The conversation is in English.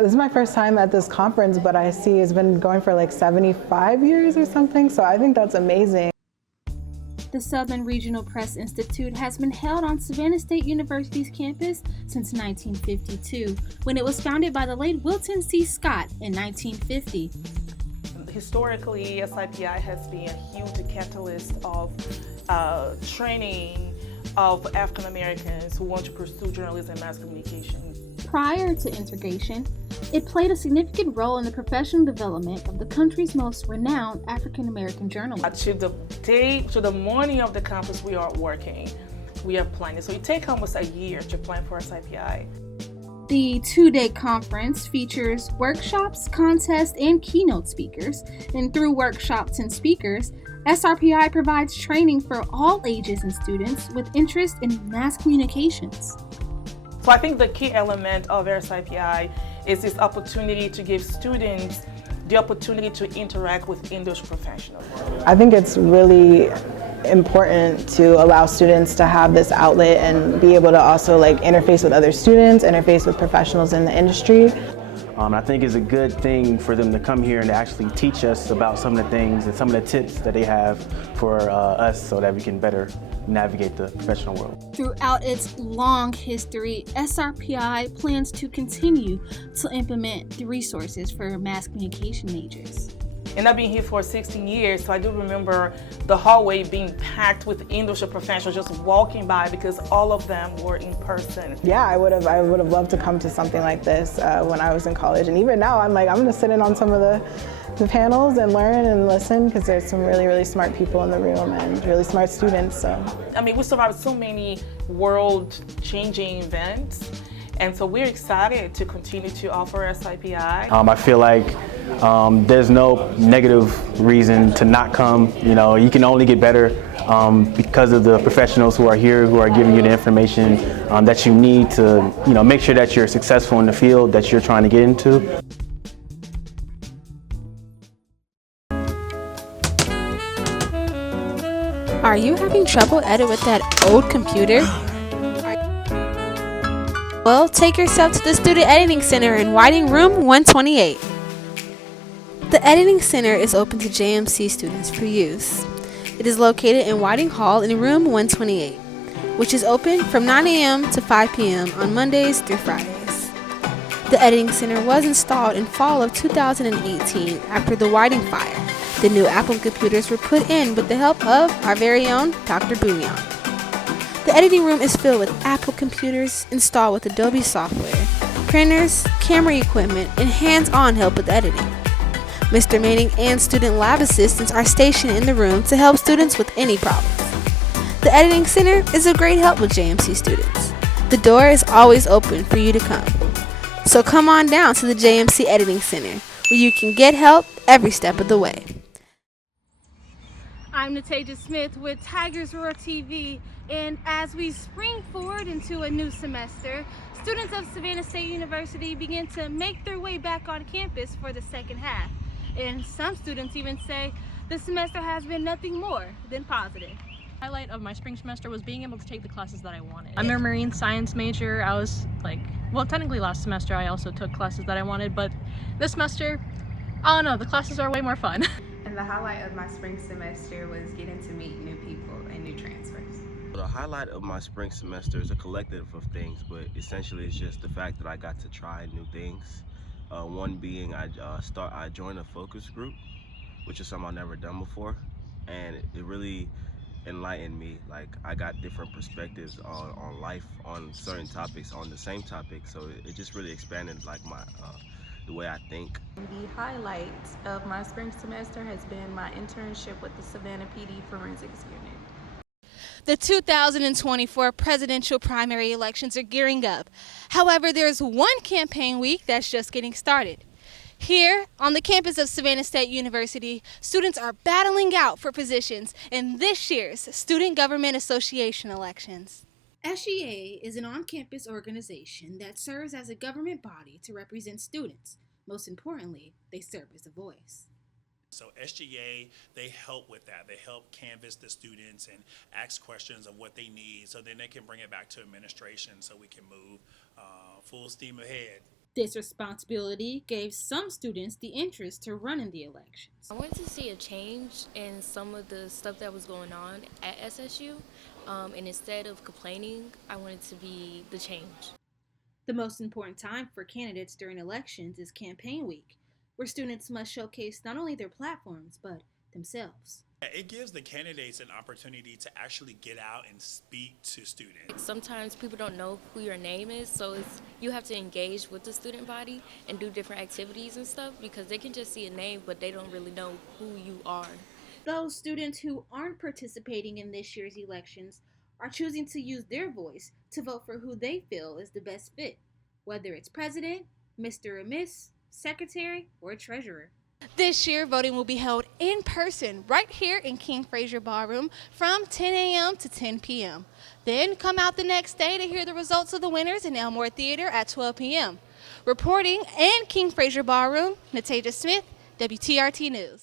This is my first time at this conference, but I see it's been going for like 75 years or something, so I think that's amazing. The Southern Regional Press Institute has been held on Savannah State University's campus since 1952, when it was founded by the late Wilton C. Scott in 1950. Historically, SIPI has been a huge catalyst of training of African Americans who want to pursue journalism and mass communication. Prior to integration, it played a significant role in the professional development of the country's most renowned African American journalists. To the morning of the campus, we are working. We are planning. So it takes almost a year to plan for SIPI. The two-day conference features workshops, contests, and keynote speakers. And through workshops and speakers, SRPI provides training for all ages and students with interest in mass communications. So I think the key element of SIPI is this opportunity to give students the opportunity to interact with industry professionals. I think it's really important to allow students to have this outlet and be able to also like interface with other students, interface with professionals in the industry. I think it's a good thing for them to come here and actually teach us about some of the things and some of the tips that they have for us so that we can better navigate the professional world. Throughout its long history, SRPI plans to continue to implement the resources for mass communication majors. And I've been here for 16 years, so I do remember the hallway being packed with industry professionals just walking by because all of them were in person. Yeah, I would have loved to come to something like this when I was in college, and even now I'm going to sit in on some of the panels and learn and listen because there's some really, really smart people in the room and really smart students. So I mean, we survived so many world-changing events. And so we're excited to continue to offer SIPI. I feel like there's no negative reason to not come. You can only get better because of the professionals who are here, who are giving you the information that you need to, make sure that you're successful in the field that you're trying to get into. Are you having trouble editing with that old computer? Well, take yourself to the Student Editing Center in Whiting Room 128. The Editing Center is open to JMC students for use. It is located in Whiting Hall in room 128, which is open from 9 a.m. to 5 p.m. on Mondays through Fridays. The Editing Center was installed in fall of 2018 after the Whiting fire. The new Apple computers were put in with the help of our very own Dr. Bouillon. The editing room is filled with Apple computers installed with Adobe software, printers, camera equipment, and hands-on help with editing. Mr. Manning and student lab assistants are stationed in the room to help students with any problems. The Editing Center is a great help with JMC students. The door is always open for you to come. So come on down to the JMC Editing Center, where you can get help every step of the way. I'm Nataja Smith with Tigers Roar TV, and as we spring forward into a new semester, students of Savannah State University begin to make their way back on campus for the second half. And some students even say the semester has been nothing more than positive. The highlight of my spring semester was being able to take the classes that I wanted. I'm a marine science major. I was technically last semester I also took classes that I wanted, but this semester, I don't know, the classes are way more fun. And the highlight of my spring semester was getting to meet new people and new transfers. The highlight of my spring semester is a collective of things, but essentially it's just the fact that I got to try new things. One being I joined a focus group, which is something I've never done before, and it really enlightened me. I got different perspectives on life, on certain topics, on the same topic, so it just really expanded the way I think. The highlight of my spring semester has been my internship with the Savannah PD Forensics Unit. The 2024 presidential primary elections are gearing up. However, there's one campaign week that's just getting started. Here, on the campus of Savannah State University, students are battling out for positions in this year's Student Government Association elections. SGA is an on-campus organization that serves as a government body to represent students. Most importantly, they serve as a voice. So SGA, they help with that. They help canvass the students and ask questions of what they need so then they can bring it back to administration so we can move full steam ahead. This responsibility gave some students the interest to run in the elections. I wanted to see a change in some of the stuff that was going on at SSU, and instead of complaining, I wanted to be the change. The most important time for candidates during elections is campaign week, where students must showcase not only their platforms, but themselves. It gives the candidates an opportunity to actually get out and speak to students. Sometimes people don't know who your name is, so you have to engage with the student body and do different activities and stuff because they can just see a name, but they don't really know who you are. Those students who aren't participating in this year's elections are choosing to use their voice to vote for who they feel is the best fit, whether it's president, Mr. or Miss, secretary, or treasurer. This year, voting will be held in person right here in King Fraser Ballroom from 10 a.m. to 10 p.m. Then come out the next day to hear the results of the winners in Elmore Theater at 12 p.m. Reporting in King Fraser Ballroom, Nataja Smith, WTRT News.